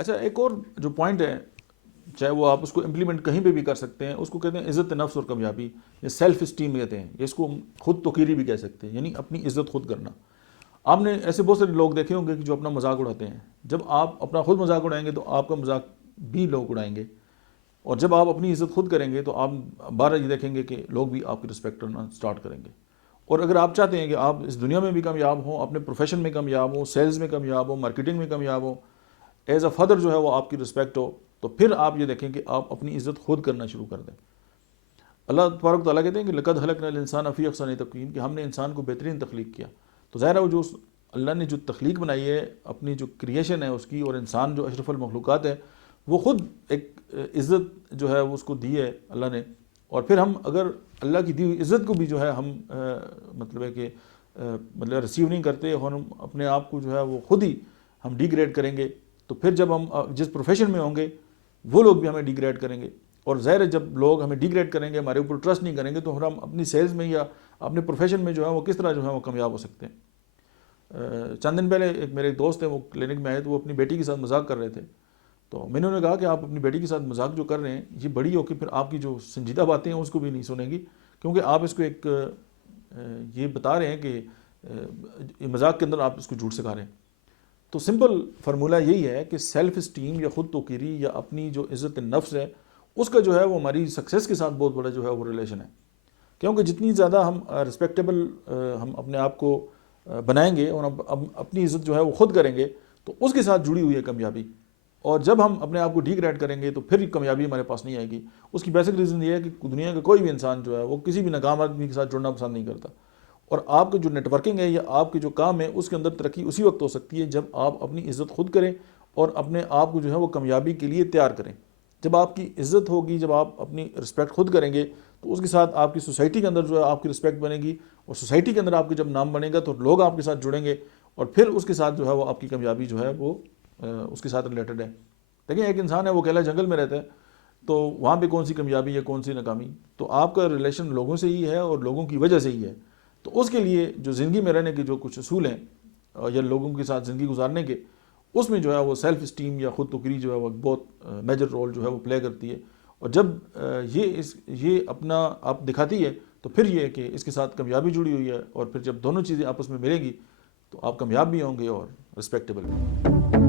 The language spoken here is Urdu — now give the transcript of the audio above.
اچھا ایک اور جو پوائنٹ ہے، چاہے وہ آپ اس کو امپلیمنٹ کہیں پہ بھی کر سکتے ہیں، اس کو کہتے ہیں عزت نفس اور کامیابی، یا سیلف اسٹیم کہتے ہیں، یا اس کو خود توقیری بھی کہہ سکتے ہیں، یعنی اپنی عزت خود کرنا۔ آپ نے ایسے بہت سارے لوگ دیکھے ہوں گے کہ جو اپنا مذاق اڑاتے ہیں، جب آپ اپنا خود مذاق اڑائیں گے تو آپ کا مذاق بھی لوگ اڑائیں گے، اور جب آپ اپنی عزت خود کریں گے تو آپ بارہ یہ دیکھیں گے کہ لوگ بھی آپ کی رسپیکٹ کرنا سٹارٹ کریں گے۔ اور اگر آپ چاہتے ہیں کہ آپ اس دنیا میں بھی کامیاب ہوں، اپنے پروفیشن میں کامیاب ہوں، سیلز میں کامیاب ہوں، مارکیٹنگ میں کامیاب ہوں، ایز اے فادر جو ہے وہ آپ کی رسپیکٹ ہو، تو پھر آپ یہ دیکھیں کہ آپ اپنی عزت خود کرنا شروع کر دیں۔ اللہ تبارک و تعالیٰ کہتے ہیں کہ لقد خلقنا الانسان فی احسن تقویم، کہ ہم نے انسان کو بہترین تخلیق کیا۔ تو ظاہر ہے وہ جو اللہ نے جو تخلیق بنائی ہے، اپنی جو کریشن ہے اس کی، اور انسان جو اشرف المخلوقات ہے، وہ خود ایک عزت جو ہے وہ اس کو دی ہے اللہ نے۔ اور پھر ہم اگر اللہ کی دی ہوئی عزت کو بھی جو ہے ہم مطلب ہے کہ مطلب ریسیو نہیں کرتے، اور ہم اپنے آپ کو جو ہے وہ خود ہی ہم ڈی گریڈ کریں گے، تو پھر جب ہم جس پروفیشن میں ہوں گے وہ لوگ بھی ہمیں ڈی گریڈ کریں گے۔ اور ظاہر ہے جب لوگ ہمیں ڈی گریڈ کریں گے، ہمارے اوپر ٹرسٹ نہیں کریں گے، تو ہم اپنی سیلز میں یا اپنے پروفیشن میں جو ہے وہ کس طرح جو ہے وہ کامیاب ہو سکتے ہیں۔ چند دن پہلے ایک میرے ایک دوست ہیں، وہ کلینک میں آئے تو وہ اپنی بیٹی کے ساتھ مذاق کر رہے تھے، تو میں نے انہیں کہا کہ آپ اپنی بیٹی کے ساتھ مذاق جو کر رہے ہیں، یہ بڑی ہو کے پھر آپ کی جو سنجیدہ باتیں ہیں اس کو بھی نہیں سنیں گی، کیونکہ آپ اس کو ایک یہ بتا رہے ہیں کہ مذاق کے اندر آپ اس کو جھوٹ سکھا رہے ہیں۔ تو سمپل فارمولہ یہی ہے کہ سیلف اسٹیم یا خود توقیری یا اپنی جو عزت نفس ہے، اس کا جو ہے وہ ہماری سکسیس کے ساتھ بہت بڑا جو ہے وہ ریلیشن ہے، کیونکہ جتنی زیادہ ہم رسپیکٹیبل ہم اپنے آپ کو بنائیں گے اور اپنی عزت جو ہے وہ خود کریں گے، تو اس کے ساتھ جڑی ہوئی ہے کامیابی۔ اور جب ہم اپنے آپ کو ڈی گریڈ کریں گے تو پھر کامیابی ہمارے پاس نہیں آئے گی۔ اس کی بیسک ریزن یہ ہے کہ دنیا کا کوئی بھی انسان جو ہے وہ کسی بھی ناکام آدمی کے ساتھ جڑنا پسند نہیں کرتا، اور آپ کی جو نیٹ ورکنگ ہے یا آپ کے جو کام ہے اس کے اندر ترقی اسی وقت ہو سکتی ہے جب آپ اپنی عزت خود کریں اور اپنے آپ کو جو ہے وہ کامیابی کے لیے تیار کریں۔ جب آپ کی عزت ہوگی، جب آپ اپنی رسپیکٹ خود کریں گے، تو اس کے ساتھ آپ کی سوسائٹی کے اندر جو ہے آپ کی رسپیکٹ بنے گی، اور سوسائٹی کے اندر آپ کے جب نام بنے گا تو لوگ آپ کے ساتھ جڑیں گے، اور پھر اس کے ساتھ جو ہے وہ آپ کی کامیابی جو ہے وہ اس کے ساتھ ریلیٹڈ ہے۔ دیکھیں ایک انسان ہے وہ اکیلا جنگل میں رہتا ہے، تو وہاں پہ کون سی کامیابی ہے کون سی ناکامی؟ تو آپ کا ریلیشن لوگوں سے ہی ہے اور لوگوں کی وجہ سے ہی ہے۔ تو اس کے لیے جو زندگی میں رہنے کے جو کچھ اصول ہیں یا لوگوں کے ساتھ زندگی گزارنے کے، اس میں جو ہے وہ سیلف اسٹیم یا خود توقیری جو ہے وہ بہت میجر رول جو ہے وہ پلے کرتی ہے۔ اور جب یہ اپنا آپ دکھاتی ہے تو پھر یہ ہے کہ اس کے ساتھ کامیابی جڑی ہوئی ہے، اور پھر جب دونوں چیزیں آپس میں ملیں گی تو آپ کامیاب بھی ہوں گے اور رسپیکٹیبل بھی۔